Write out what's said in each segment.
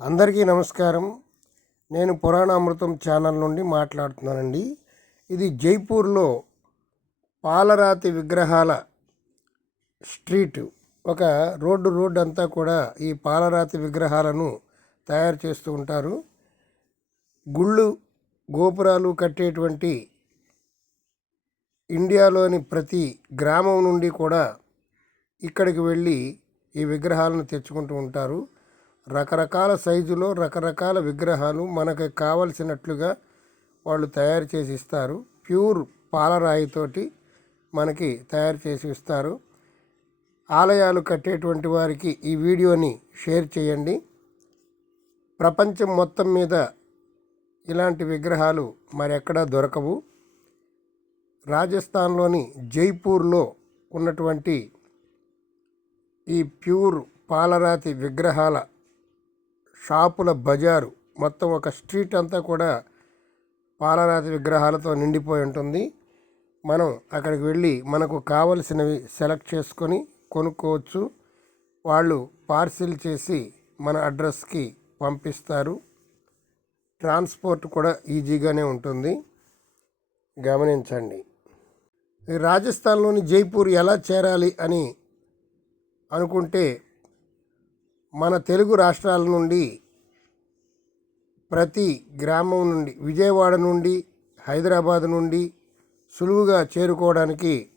అందరికీ నమస్కారం. నేను పురాణామృతం ఛానల్ నుండి మాట్లాడుతున్నానండి. ఇది జైపూర్లో పాలరాతి విగ్రహాల స్ట్రీట్. ఒక రోడ్డు రోడ్డు అంతా కూడా ఈ పాలరాతి విగ్రహాలను తయారు చేస్తూ ఉంటారు. గుళ్ళు గోపురాలు కట్టేటువంటి ఇండియాలోని ప్రతి గ్రామం నుండి కూడా ఇక్కడికి వెళ్ళి ఈ విగ్రహాలను తెచ్చుకుంటూ ఉంటారు. రకరకాల సైజులో రకరకాల విగ్రహాలు మనకు కావలసినట్లుగా వాళ్ళు తయారు చేసి ఇస్తారు. ప్యూర్ పాలరాయితోటి మనకి తయారు చేసి ఇస్తారు. ఆలయాలు కట్టేటువంటి వారికి ఈ వీడియోని షేర్ చేయండి. ప్రపంచం మొత్తం మీద ఇలాంటి విగ్రహాలు మరెక్కడా దొరకవు. రాజస్థాన్లోని జైపూర్లో ఉన్నటువంటి ఈ ప్యూర్ పాలరాతి విగ్రహాల షాపుల బజారు మొత్తం ఒక స్ట్రీట్ అంతా కూడా పాలరాతి విగ్రహాలతో నిండిపోయి ఉంటుంది. మనం అక్కడికి వెళ్ళి మనకు కావలసినవి సెలెక్ట్ చేసుకొని కొనుక్కోవచ్చు. వాళ్ళు పార్సిల్ చేసి మన అడ్రస్కి పంపిస్తారు. ట్రాన్స్పోర్ట్ కూడా ఈజీగానే ఉంటుంది. గమనించండి. రాజస్థాన్లోని జైపూర్ ఎలా చేరాలి అని అనుకుంటే మన తెలుగు రాష్ట్రాల నుండి ప్రతి గ్రామం నుండి విజయవాడ నుండి హైదరాబాద్ నుండి సులువుగా చేరుకోవడానికి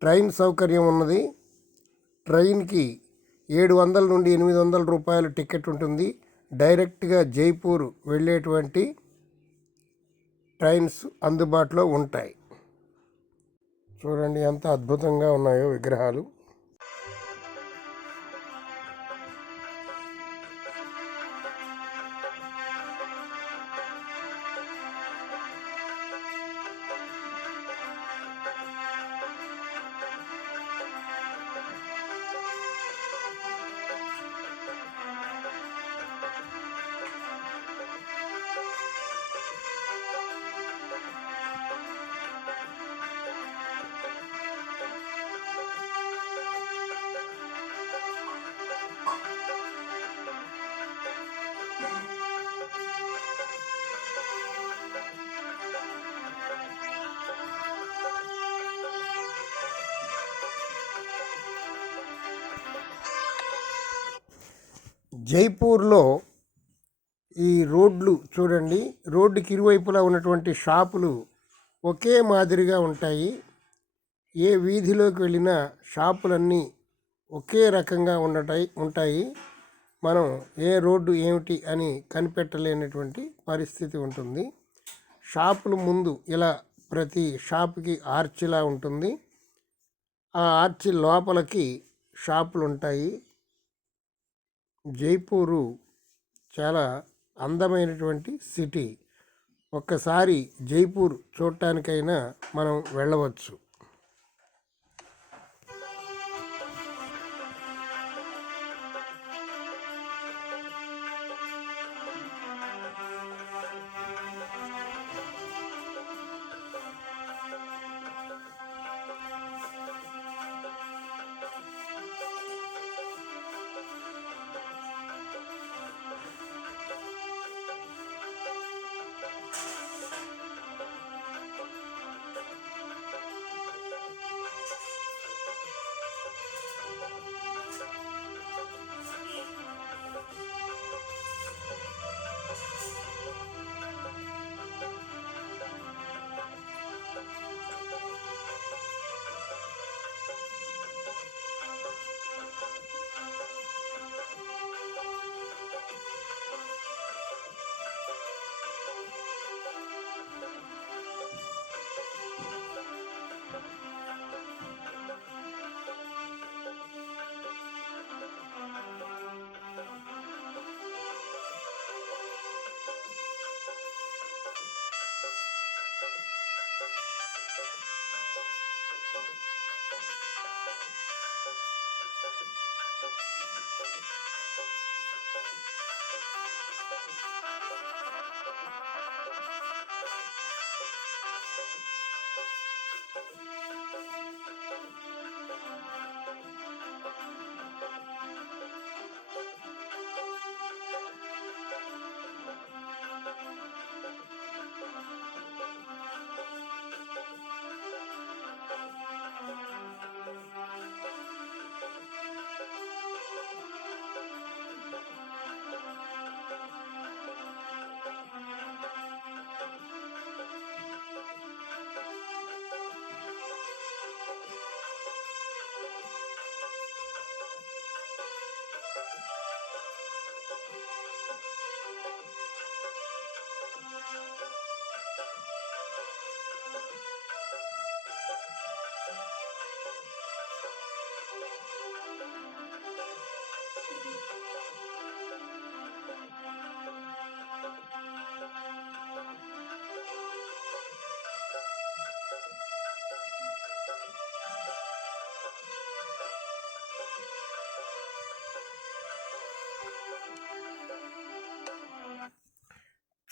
ట్రైన్ సౌకర్యం ఉన్నది. ట్రైన్కి ఏడు వందల నుండి ఎనిమిది వందల రూపాయల టికెట్ ఉంటుంది. డైరెక్ట్గా జైపూర్ వెళ్ళేటువంటి ట్రైన్స్ అందుబాటులో ఉంటాయి. చూడండి ఎంత అద్భుతంగా ఉన్నాయో విగ్రహాలు. జైపూర్లో ఈ రోడ్లు చూడండి రోడ్డుకి ఇరువైపులా ఉన్నటువంటి షాపులు ఒకే మాదిరిగా ఉంటాయి. ఏ వీధిలోకి వెళ్ళినా షాపులన్నీ ఒకే రకంగా ఉండటాయి ఉంటాయి. మనం ఏ రోడ్డు ఏమిటి అని కనిపెట్టలేనటువంటి పరిస్థితి ఉంటుంది. షాపుల ముందు ఇలా ప్రతి షాపుకి ఆర్చిలా ఉంటుంది. ఆ ఆర్చి లోపలికి షాపులు ఉంటాయి జైపూరు చాలా అందమైనటువంటి సిటీ. ఒక్కసారి జైపూర్ చూడటానికైనా మనం వెళ్ళవచ్చు.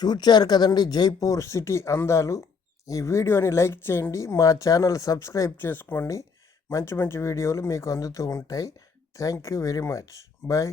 చూచారు కదండి జైపూర్ సిటీ అందాలు. ఈ వీడియోని లైక్ చేయండి మా ఛానల్ సబ్స్క్రైబ్ చేసుకోండి. మంచి మంచి వీడియోలు మీకు అందుతూ ఉంటాయి. Thank you very much. Bye.